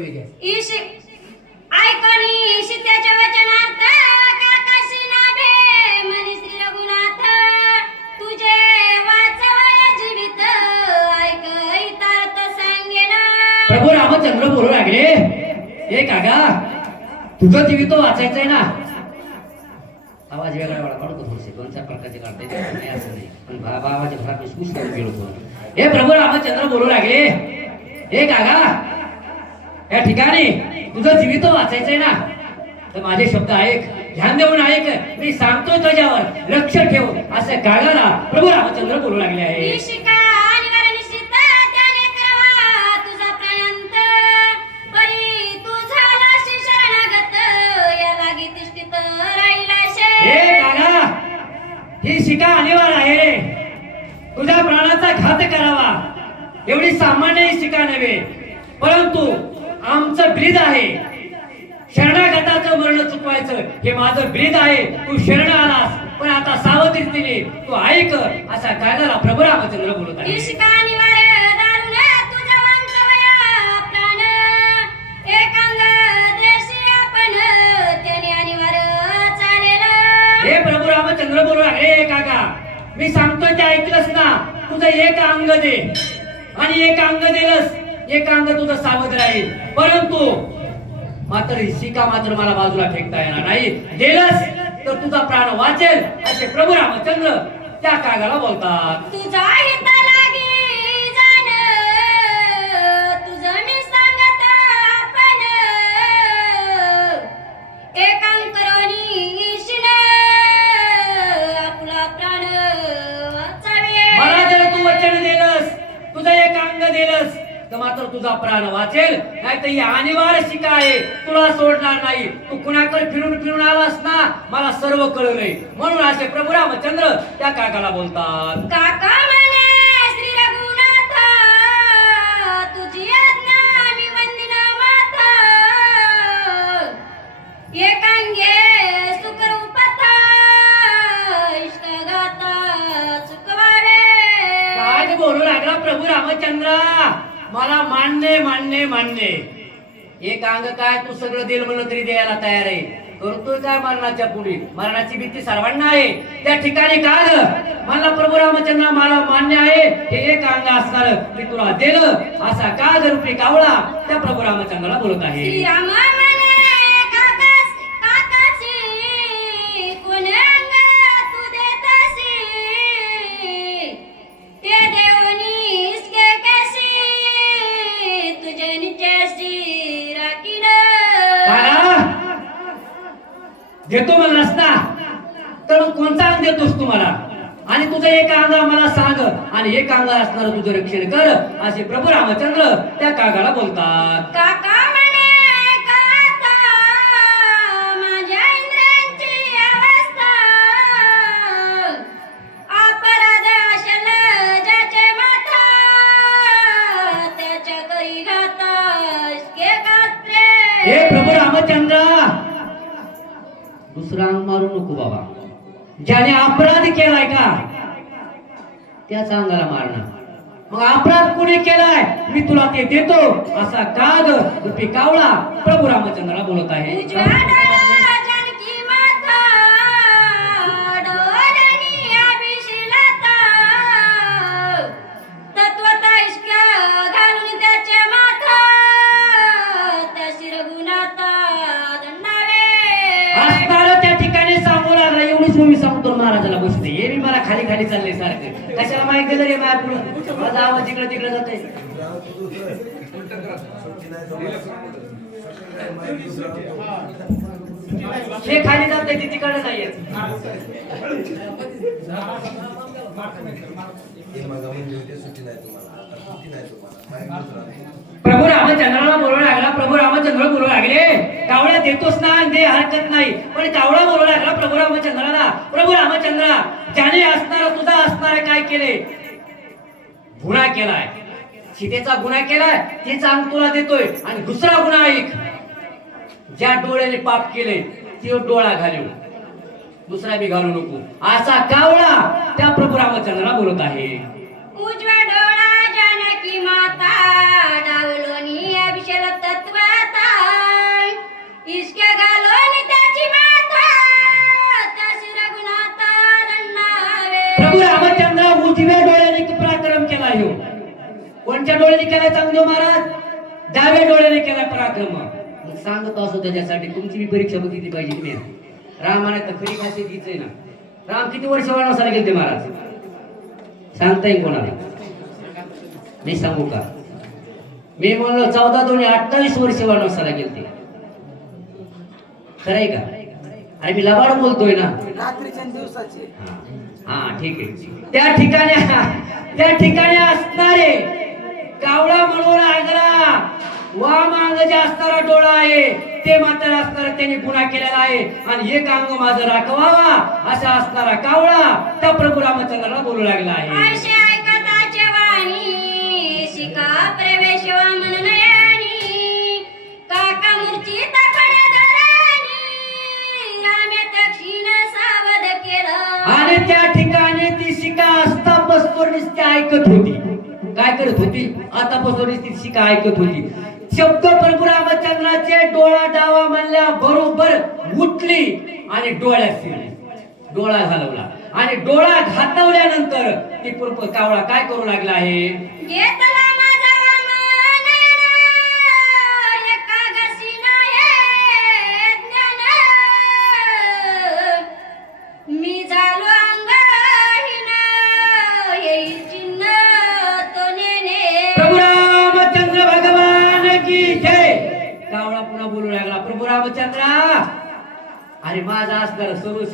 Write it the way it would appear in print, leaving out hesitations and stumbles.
पवी घ्या. ईश ऐकणी सीतेच्या वचनात काकाशी नाभे म्हणे श्री रघुनाथ तुझे वाचवय जीवित ऐक इतरार्थ सांगेन. प्रभू रामचंद्र बोलू लागले, हे काका तुझं जीवित वाचायचंय ना. आवाज वेगळा वेगळा काढतो थोडेसे, दोन चार प्रकारचे काढता येते नाही असं नाही, पण आवाज घरात खुश करून गेलो तो. हे प्रभू रामचंद्र बोलू लागले, हे काका या ठिकाणी तुझं जीवित वाचायचंय ना, तर माझे शब्द ऐक, ध्यान देऊन ऐक, मी सांगतोय तुझ्यावर लक्ष ठेव असं काकाला प्रभू रामचंद्र बोलू लागले आहे. ही शिका अनिवार्य आहे रे, तुझ्या प्राणाचा घात करावा एवढी सामान्य ही शिका नव्हे, परंतु आमचं ब्रीद आहे शरणागताचं मरण चुकवायचं, हे माझं ब्रीद आहे. तू शरण आलास पण आता सावधगिरीने तू ऐक असा कायदाला प्रभू रामचंद्र बोलत आहे. हे प्रभू रामचंद्र बोलू लागले, काका मी सांगतोय ते ऐकलंस ना, तुझं एक अंग दे आणि एक अंग दिलंस, एक अंग तुझं सावध राहील, परंतु मात्र शिका मात्र मला बाजूला फेकता येणार नाही. दिलंस तर तुझा प्राण वाचेल असे प्रभू रामचंद्र त्या कागाला बोलतात. तुझा हित लागी जाण तुझं मी सांगत आपण एकांकरोनी ईशिन आपला प्राण वाचावे. मला जर तू वचन दिलंस, तुझं एक अंग दिलंस तर मात्र तुझा प्राण वाचेल, नाही तर ही अनिवार्य शिका आहे, तुला सोडणार नाही. तू कुणाकडे फिरून फिरून आलास ना, मला सर्व कळलंय, म्हणून असे प्रभू रामचंद्र त्या काकाला बोलतात. काका म्हणे श्री रघुनाथ तुझी आज्ञा मी वंदिन माता एकांगे सुखरूपथ इष्टगाता चुकवावे. काय बोलू लागला प्रभू रामचंद्र, मला मान्य मान्य मान्य, एक अंग काय तू सगळं दिल म्हणलं तरी द्यायला तयार आहे, करतोय काय मरणाच्या पुढे, मरणाची भीती सर्वांना आहे, त्या ठिकाणी का ग मला प्रभू रामचंद्र मला मान्य आहे, हे एक अंग असणार मी तुला दिलं असा का रूपी कावळा त्या प्रभू रामचंद्राला बोलत आहे. देतो म्हणलास ना, तर कोणता अंग देतोस तुम्हाला, आणि तुझं एक अंग मला सांग आणि एक अंग असणार तुझं रक्षण कर असे प्रभू रामचंद्र त्या कागाला बोलतात. काका म्हणे काका माझ्या इंद्रांची अवस्था अपराध असेल ज्याचे माथा त्याच्या करी घातास के गात्रे. हे प्रभू रामचंद्र दुसरा अंग मारू नको बाबा, ज्याने अपराध केलाय का त्याच अंगाला मारणं, मग अपराध कुणी केलाय मी तुला ते देतो असा काग रूपी कावळा प्रभू रामचंद्राला बोलत आहे. मी सांगतो महाराजाला गोष्ट, हे मी मला खाली खाली चालले सारखं, कशाला माहिती गेलं रे माझ्या पुढे, माझा आवाज इकडे तिकडे जाते. हे खाली जाते ती तिकडे नाही येत. प्रभू रामचंद्राला बोलू लागला, प्रभू रामचंद्र बोलू लागले, कावळा देतोस ना दे हरकत नाही, पण कावळा बोलू लागला प्रभू रामचंद्राला, प्रभू रामचंद्र ज्याने असणारा तुझा असणारा काय केले, गुन्हा केलाय, सीतेचा गुन्हा केलाय तेच अंग तुला देतोय, आणि दुसरा गुन्हा ऐक, ज्या डोळ्याने पाप केले ते डोळा घालू, दुसरा बी घालू नको असा कावळा त्या प्रभू रामचंद्राला बोलत आहे. उजवा डोळा जानकी माता डावलोनी अभिषेक तत्व डोळ्याने केला चांगदेव महाराज, डाव्या डोळ्याने केला पराक्रम. मग सांगत असो त्याच्यासाठी तुमची मी परीक्षा बघितली पाहिजे तुम्ही. रामाने तर खरी खासियत हीच आहे ना. राम किती वर्ष वनवासाला गेलते महाराज सांगता येईल कोणाला? मी सांगू का? मी म्हणलो 14 दूने 28 वर्ष वनवासाला गेलते. खरंय का? अरे मी लबाड बोलतोय ना. रात्रीच्या आणि दिवसाचे. हा ठीक आहे. त्या ठिकाणी असणारे कावळा म्हणून आगरा वामांग असणारा डोळा आहे ते मात्र असणारा त्यांनी गुन्हा केलेला आहे. आणि एक अंग माझं राखवावा असा असणारा कावळा त्या प्रभू रामचंद्राला बोलू लागला आहे. ऐसे ऐकताचे वाणी शिका प्रवेश वामन नयनी काका मूर्छित खडे धरणी रामे दक्षिण सावध केलं. आणि त्या ठिकाणी ती शिका असता बसतो नुसती ऐकत होती. काय करत होती? आता बसतो नुसती शिका ऐकत होती. शब्द प्रभू रामचंद्राचे डोळा डावा म्हणल्या बरोबर उठली आणि डोळ्यात शिरली. डोळा घालवला आणि डोळा घातवल्यानंतर ती कावळा काय करू लागला आहे? घेतला माझा राम नयन एका घसीना हे ज्ञान मी झालो अंगहीन येईल चिन्ह तो नेने. प्रभू रामचंद्र भगवान की जय. कावळा पुन्हा बोलू लागला, प्रभू रामचंद्रा अरे माझा असणार सर्व